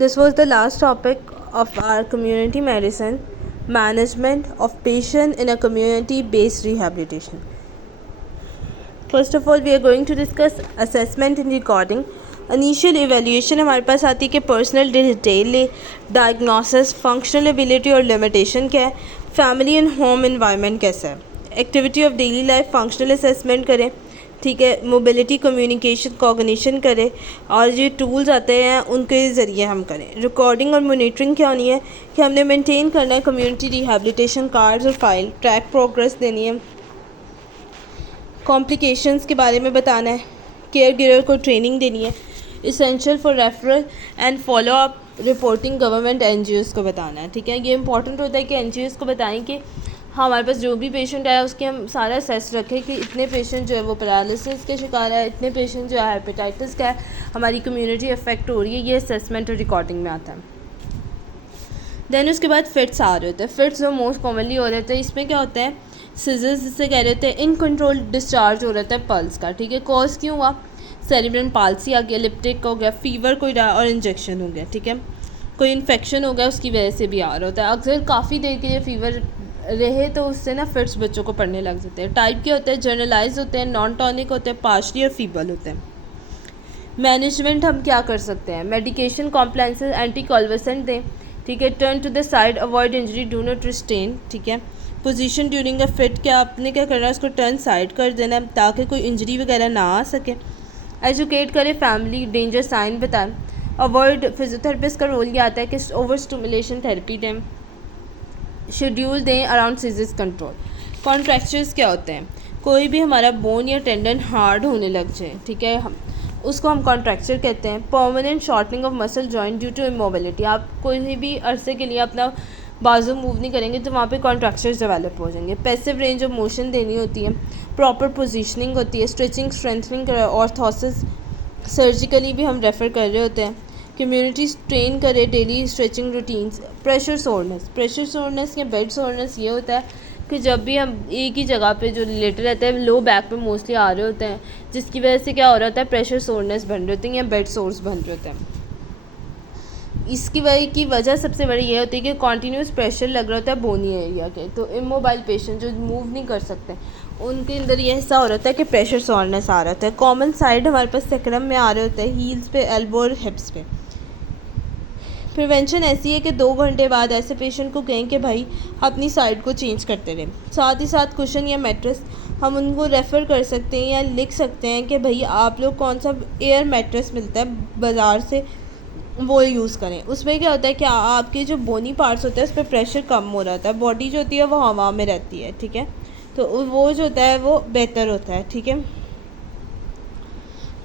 This was the last topic of our community medicine, management of patient in a community-based rehabilitation. First of all, we are going to discuss assessment and recording. Initial evaluation हमारे पास आती है कि personal detail ले, diagnosis, functional ability और limitation क्या है, family and home environment कैसा है, activity of daily life functional assessment करें, ठीक है, मोबिलिटी कम्युनिकेशन कॉग्निशन करें, और जो टूल्स आते हैं उनके ज़रिए हम करें. रिकॉर्डिंग और मोनिटरिंग क्या होनी है कि हमने मेंटेन करना है कम्युनिटी रिहैबिलिटेशन कार्ड्स और फाइल, ट्रैक प्रोग्रेस देनी है, कॉम्प्लिकेशंस के बारे में बताना है, केयर गिवर को ट्रेनिंग देनी है, essential for referral and follow up reporting government NGOs को बताना है. ठीक है, ये इंपॉर्टेंट होता है कि एनजीओज़ को बताएं कि हमारे पास जो भी पेशेंट आया उसके हम सारा असेस रखें कि इतने पेशेंट जो है वो पैरालिसिस के शिकार है, इतने पेशेंट जो है हेपेटाइटिस का है, हमारी कम्युनिटी अफेक्ट हो रही है. ये असेसमेंट और रिकॉर्डिंग में आता है. देन उसके बाद फिट्स आ रहे होते हैं. फिट्स जो मोस्ट कॉमनली हो रहे थे, इसमें क्या होता है, सीजर्स जिससे कह रहे थे, इनकंट्रोल डिस्चार्ज हो रहा था पल्स का. ठीक है, कॉज क्यों हुआ, सेरिब्रल पाल्सी आ गया, लिप्टिक हो गया, फीवर कोई रहा और इंजेक्शन हो गया. ठीक है, कोई इन्फेक्शन हो गया उसकी वजह से भी आ रहा होता है. अक्सर काफ़ी देर के लिए फीवर रहे तो उससे ना फिट्स बच्चों को पड़ने लग जाते हैं. टाइप के होते हैं, जर्नलाइज होते हैं, नॉन टॉनिक होते हैं, पार्शली और फीबल होते हैं. मैनेजमेंट हम क्या कर सकते हैं, मेडिकेशन कॉम्प्लाइंसेस एंटी कॉल्वेसेंट दें. ठीक है, turn to the side, avoid injury, do not restrain. ठीक है, पोजीशन ड्यूरिंग अ फिट, क्या आपने क्या करना है, उसको टर्न साइड कर देना है ताकि कोई इंजरी वगैरह ना आ सके. एजुकेट करें फैमिली, डेंजर साइन बताएं. अवॉइड, फिजियोथेरेपिस्ट का रोल ये आता है कि ओवर स्टिमुलेशन थेरेपी दें. शेड्यूल दें अराउंड सीजर्स कंट्रोल. कॉन्ट्रैक्चर्स क्या होते हैं, कोई भी हमारा बोन या टेंडन हार्ड होने लग जाए, ठीक है, हम उसको हम कॉन्ट्रैक्चर कहते हैं. Permanent shortening of muscle joint due to immobility, आप कोई भी अरसे के लिए अपना बाजू मूव नहीं करेंगे तो वहाँ पे कॉन्ट्रैक्चर्स डेवलप हो जाएंगे. पैसिव रेंज ऑफ मोशन देनी होती है, प्रॉपर पोजीशनिंग होती है, स्ट्रेचिंग, स्ट्रेंथनिंग, ऑर्थोसिस सर्जिकली भी हम रेफ़र कर रहे होते हैं. कम्युनिटी ट्रेन करें daily stretching routines. Pressure soreness या बेड सोरनेस ये होता है कि जब भी हम एक ही जगह पे जो लेटे रहते हैं, लो बैक पे मोस्टली आ रहे होते हैं, जिसकी वजह से क्या हो रहा होता है, प्रेशर सोरनेस बन रहे होते हैं या बेड सोर्स बन रहे होते हैं. इसकी वजह सबसे बड़ी ये होती है कि कॉन्टीन्यूस प्रेशर लग रहा होता है बोनी एरिया के. तो इमोबाइल पेशेंट जो मूव नहीं कर सकते उनके अंदर ये हिस्सा हो रहा है कि प्रेशर सोरनेस आ रहा है. कॉमन साइड हमारे पास सेक्रम में आ रहे होते हैं, हील्स पे, एल्बो और हिप्स पे. प्रिवेंशन ऐसी है कि 2 घंटे बाद ऐसे पेशेंट को कहें कि भाई अपनी साइड को चेंज करते रहें. साथ ही साथ कुशन या मैट्रेस हम उनको रेफ़र कर सकते हैं या लिख सकते हैं कि भाई आप लोग कौन सा एयर मैट्रेस मिलता है बाज़ार से वो यूज़ करें. उसमें क्या होता है कि आपके जो बोनी पार्ट्स होते हैं उस पर प्रेशर कम हो रहा है, बॉडी जो होती है वो हवा में रहती है. ठीक है, तो वो जो होता है वो बेहतर होता है. ठीक है,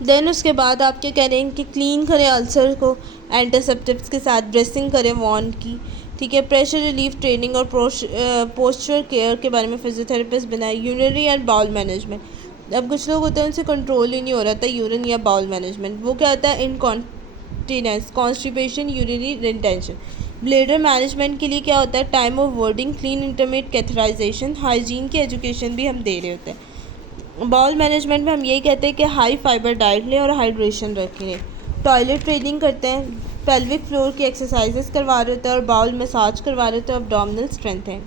देन उसके बाद आप क्या करें कि क्लीन करें अल्सर को एंटीसेप्टिक्स के साथ, ड्रेसिंग करें वॉन्ड की. ठीक है, प्रेशर रिलीफ ट्रेनिंग और पोस्चर केयर के बारे में फिजियोथेरेपिस्ट बनाए. यूरिनरी एंड बाउल मैनेजमेंट, अब कुछ लोग होते हैं उनसे कंट्रोल ही नहीं हो रहा था यूरिन या बाउल मैनेजमेंट. वो क्या होता है, incontinence, constipation, urinary retention. Bladder management के लिए क्या होता है, time of wording, clean intermediate catheterisation, hygiene की एजुकेशन भी हम दे रहे होते हैं. बाउल मैनेजमेंट में हम यही कहते हैं कि हाई फाइबर डाइट लें और हाइड्रेशन रखें. टॉयलेट ट्रेनिंग करते हैं, पेल्विक फ्लोर की एक्सरसाइजेस करवा रहे होते हैं और बाउल मसाज करवा रहे होते हैं, एब्डोमिनल स्ट्रेंथ है.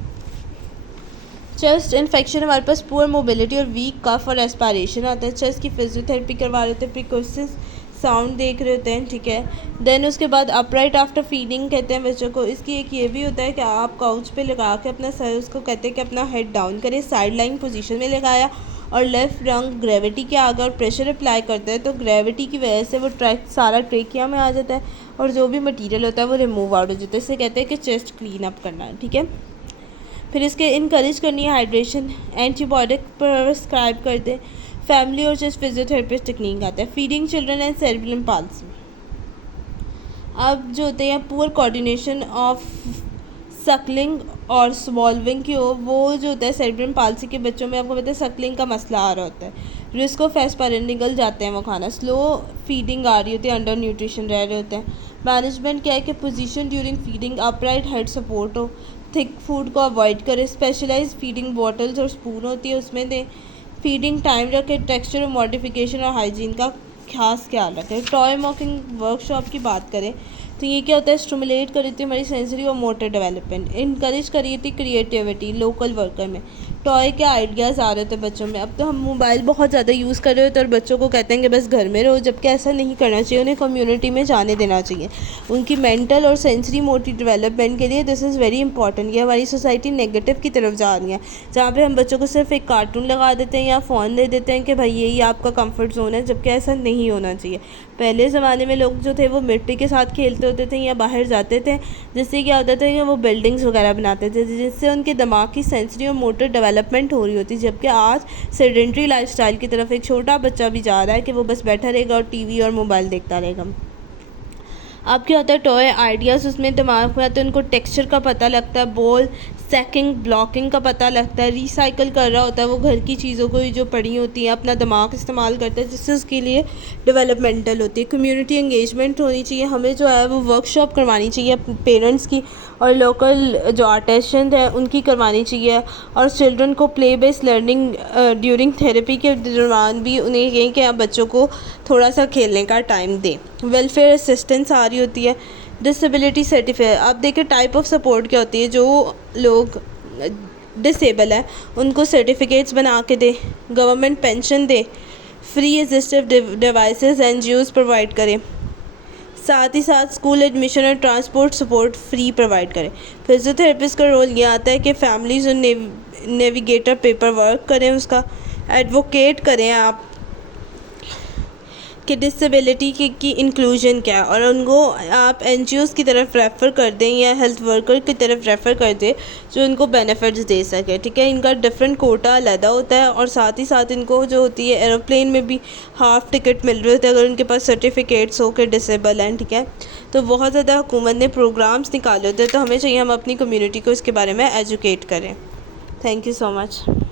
चेस्ट इन्फेक्शन हमारे पास पुअर मोबिलिटी और वीक कफ और एस्पायरेशन आता है, चेस्ट की फिजियोथेरेपी करवा रहे होते हैं, प्रिकॉसिस साउंड देख रहे होते हैं. ठीक है, देन उसके बाद अपराइट आफ्टर फीडिंग कहते हैं बच्चों को. इसकी एक ये भी होता है कि आप काउच पे लगा के अपना सर, उसको कहते हैं कि अपना हेड डाउन करें, साइड लाइन पोजीशन में लगाया और लेफ़्ट रंग ग्रेविटी के आगे और प्रेशर अप्लाई करते हैं तो ग्रेविटी की वजह से वो ट्रैक सारा ट्रेकिया में आ जाता है और जो भी मटेरियल होता है वो रिमूव आउट हो जाता है. इसे कहते हैं कि चेस्ट क्लीन अप करना है. ठीक है, फिर इसके इनकरेज करनी है हाइड्रेशन, एंटीबायोटिक प्रिस्क्राइब कर दे. फैमिली और चेस्ट फिजियोथेरेपिस्ट टेक्निक आता है. Feeding children and cerebral palsy, अब जो होते हैं पुअर कोऑर्डिनेशन ऑफ सकलिंग और स्वॉल्विंग की हो, वो जो होता है सेरिब्रल पाल्सी के बच्चों में आपको पता है सकलिंग का मसला आ रहा होता है, रिस्क ऑफ एस्पायरिन निकल जाते हैं वो खाना, स्लो फीडिंग आ रही होती है, अंडर न्यूट्रिशन रह रहे होते हैं. मैनेजमेंट क्या है कि position during feeding, upright head support हो, थिक फूड को अवॉइड करें, स्पेशलाइज फीडिंग बॉटल्स और स्पून होती है उसमें दें. फीडिंग टाइम रखें, टेक्सचर मॉडिफिकेशन और हाइजीन का खास ख्याल रखें. टॉय मॉकिंग वर्कशॉप की बात करें तो ये क्या होता है, स्टिमुलेट कर रही थी हमारी सेंसरी और मोटर डेवलपमेंट, इनकरेज कर रही थी क्रिएटिविटी लोकल वर्कर में, टॉय के आइडियाज़ आ रहे थे बच्चों में। अब तो हम मोबाइल बहुत ज़्यादा यूज़ कर रहे होते हैं और बच्चों को कहते हैं कि बस घर में रहो, जबकि ऐसा नहीं करना चाहिए, उन्हें कम्युनिटी में जाने देना चाहिए। उनकी मेंटल और सेंसरी मोटिव डेवलपमेंट के लिए दिस इज़ वेरी इंपॉर्टेंट। ये हमारी सोसाइटी नेगेटिव की तरफ जा रही है, जहाँ पे हम बच्चों को सिर्फ एक कार्टून लगा देते हैं या फ़ोन दे देते हैं कि भाई यही आपका कंफर्ट जोन है, जबकि ऐसा नहीं होना चाहिए। पहले ज़माने में लोग जो थे वो मिट्टी के साथ खेलते होते थे या बाहर जाते थे, जिससे क्या होता था कि वो बिल्डिंग्स वगैरह बनाते थे, जिससे उनके दिमाग की सेंसरी और मोटर डेवलपमेंट हो रही होती। जबकि आज सेडेंट्री लाइफस्टाइल की तरफ एक छोटा बच्चा भी जा रहा है कि वो बस बैठा रहेगा और टीवी और मोबाइल देखता रहेगा। अब क्या होता है, टॉय आइडियाज़ उसमें दिमाग में आते हैं, उनको टेक्सचर का पता लगता है, बॉल सैकिंग ब्लॉकिंग का पता लगता है, रिसाइकल कर रहा होता है वो घर की चीज़ों को जो पड़ी होती हैं, अपना दिमाग इस्तेमाल करता है, जिससे उसके लिए डेवलपमेंटल होती है। कम्युनिटी एंगेजमेंट होनी चाहिए, हमें जो है वो वर्कशॉप करवानी चाहिए पेरेंट्स की, और लोकल जो आर्टिशन हैं उनकी करवानी चाहिए, और चिल्ड्रन को play based learning during therapy के दौरान भी उन्हें कहें कि आप बच्चों को थोड़ा सा खेलने का टाइम दें। वेलफेयर असिस्टेंस आ रही होती है, डिसेबिलिटी सर्टिफिकेट। आप देखिए टाइप ऑफ सपोर्ट क्या होती है, जो लोग डिसेबल हैं उनको सर्टिफिकेट्स बना के दे, गवर्नमेंट पेंशन दे, free assistive devices NGOs provide करें, साथ ही साथ स्कूल एडमिशन और ट्रांसपोर्ट सपोर्ट फ्री प्रोवाइड करें। फिजियोथेरेपिस्ट का रोल ये आता है कि फैमिलीज और नेविगेटर पेपर वर्क करें, उसका एडवोकेट करें आप कि डिसेबिलिटी की इंक्लूजन क्या है, और उनको आप एनजीओज़ की तरफ रेफ़र कर दें या हेल्थ वर्कर की तरफ रेफ़र कर दें जो इनको बेनिफिट्स दे सके। ठीक है, इनका डिफरेंट कोटा अलग होता है, और साथ ही साथ इनको जो होती है एरोप्लेन में भी हाफ़ टिकट मिल रहे होते हैं अगर उनके पास सर्टिफिकेट्स हो के डिसेबल हैं। ठीक है, तो बहुत ज़्यादा हुकूमत ने प्रोग्राम्स निकाले होते हैं, तो हमें चाहिए हम अपनी कम्यूनिटी को इसके बारे में एजुकेट करें। Thank you so much.